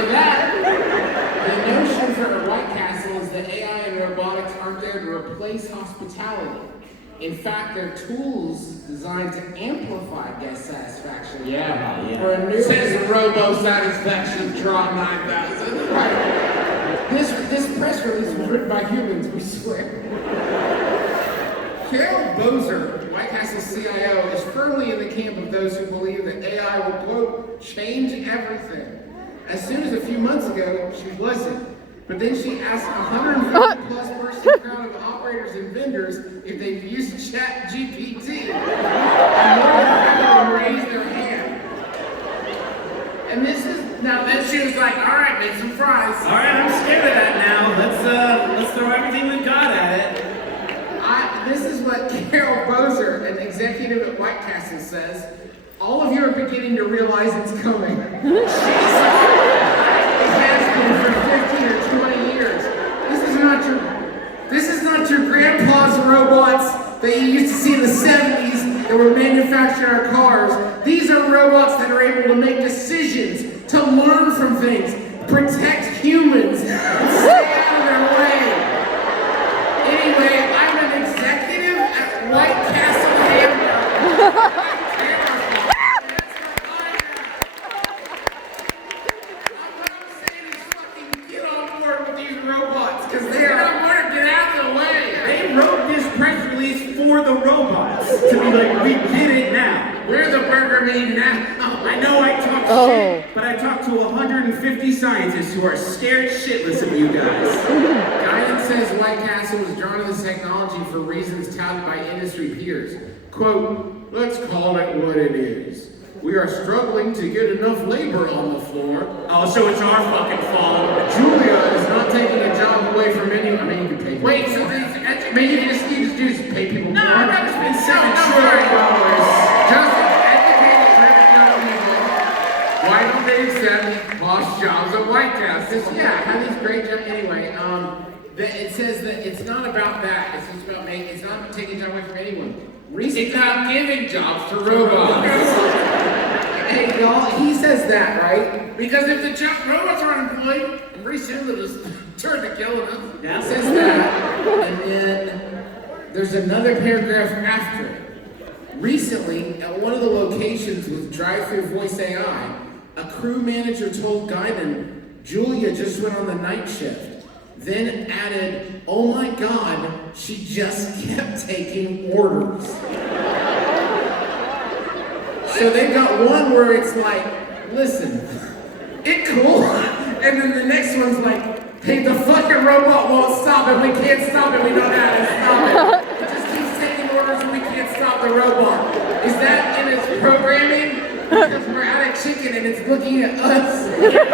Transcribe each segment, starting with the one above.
for that, the notion for White Castle is that AI and robotics aren't there to replace hospitality. In fact, they're tools designed to amplify guest satisfaction. Yeah. For a new Says Robo Satisfaction Draw 9000. Right. This press release was written by humans, we swear. Carol Bozer, White Castle CIO, is firmly in the camp of those who believe that AI will, quote, change everything. As soon as a few months ago, she wasn't. But then she asked a 150 plus person crowd of operators and vendors if they've used ChatGPT. And more than half of them raised their hand. And this is, now then she was like, all right, make some fries. All right, I'm scared of that now. Let's throw everything we've got at it. This is what Carol Bozer, an executive at White Castle, says. All of you are beginning to realize it's coming. It has been for 15 or 20 years. This is not your grandpa's robots that you used to see in the 70s that were manufactured in our cars. These are robots that are able to make decisions, to learn from things, protect humans, and stay out of their way. Anyway, I'm an executive at White Castle Hamburg. For the robots to be like, we get it now. We're the burger made now. I know I talk shit, but I talked to 150 scientists who are scared shitless of you guys. Guidance says White Castle was drawn to this technology for reasons touted by industry peers. Quote, let's call it what it is. We are struggling to get enough labor on the floor. Oh, so it's our fucking fault. Julia is not taking a job away from anyone. I mean, you can pay people. Wait, so maybe you just pay people more? No, it's been $7 trillion. trillion. Just educated young people. Why don't they accept posh jobs at White Castle? Yeah, have these great jobs. Anyway, it says that it's not about that. It's just about it's not about taking jobs away from anyone. It's not giving jobs to robots. Hey, y'all, he says that, right? Because if the robots are unemployed, pretty soon they'll just turn to killing them. Yeah. It says that, and then there's another paragraph after it. Recently, at one of the locations with drive-through voice AI, a crew manager told Guinan, Julia just went on the night shift. Then added, oh my God, she just kept taking orders. So they've got one where it's like, listen, it cool. And then the next one's like, hey, the fucking robot won't stop it. We can't stop it. We don't know how to stop it. It just keeps taking orders and we can't stop the robot. Is that in its programming? Because we're out of chicken and it's looking at us. Julia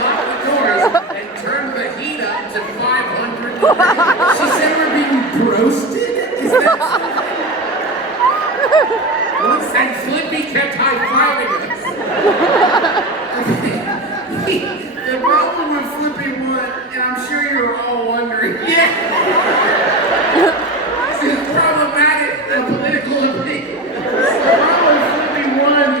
locked the doors and turned the heat up to 500 degrees. She said we're being roasted? Is that once and Flippy kept high-fiving us. The problem with Flippy one, and I'm sure you're all wondering, this is problematic and political opinion. The problem with Flippy one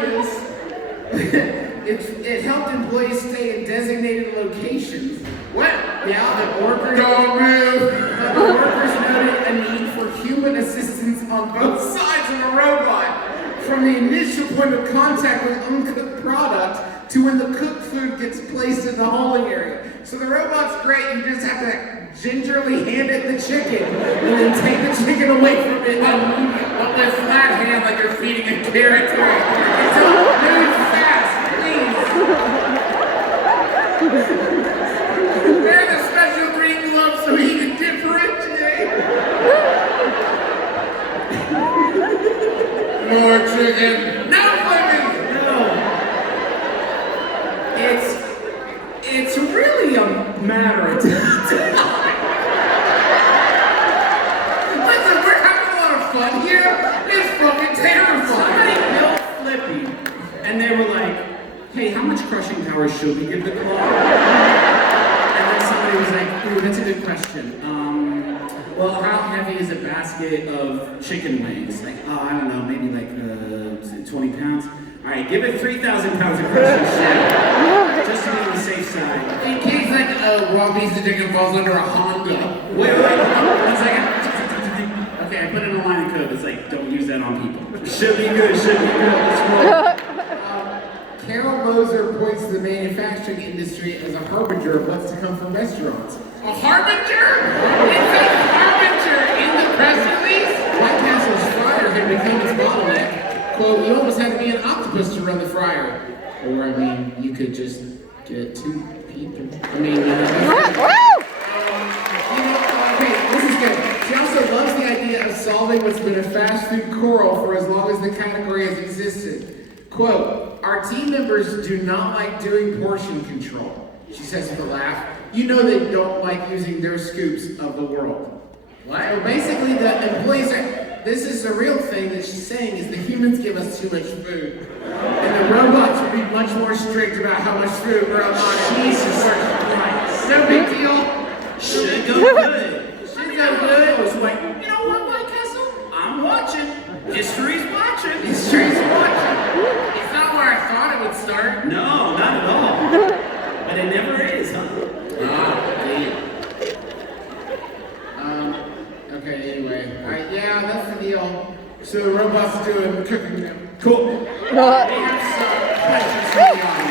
is it helped employees stay in designated locations. Well, yeah, the workers don't move. The workers noted a need for human assistance on both sides of the robot, from the initial point of contact with uncooked product to when the cooked food gets placed in the hauling area. So the robot's great, you just have to gingerly hand it the chicken and then take the chicken away from it but with flat hand like you're feeding a carrot to it. So move fast, please. Wear the special green gloves so he can differentiate. More chicken. No, Flippy! No. It's really a matter of time. Listen, we're having a lot of fun here. It's fucking terrifying. Somebody built Flippy, and they were like, hey, how much crushing power should we give the claw? And then somebody was like, ooh, that's a good question. Well, how heavy is a basket of chicken wings? Like, oh, I don't know, maybe like 20 pounds? All right, give it 3,000 pounds of Christmas shit. Just to be on the safe side. In case like a raw piece of chicken falls under a Honda. Wait, 1 second. Okay, I put in a line of code that's like, don't use that on people. Should be good, should be good. Let's roll. Carol Moser points to the manufacturing industry as a harbinger of what's to come from restaurants. A harbinger? It says harbinger in the press release? White Castle's fryer had become its bottleneck. Quote, you almost had to be an octopus to run the fryer. Or, I mean, you could just get 2 people. I mean, okay, this is good. She also loves the idea of solving what's been a fast food quarrel for as long as the category has existed. Quote, our team members do not like doing portion control. She says with a laugh. You know they don't like using their scoops of the world. What? So basically the employees are, this is the real thing that she's saying is the humans give us too much food. And the robots will be much more strict about how much food we're allowed. Jesus Christ. No big deal. Should go good. Should go good. I was like, you know what, White Castle? I'm watching. History's watching. History's watching. It's not where I thought it would start. No, not at all. But it never is, huh? Okay, anyway. Alright, yeah, that's the deal. So the robots doing cooking now. Cool. They have some questions for the audience.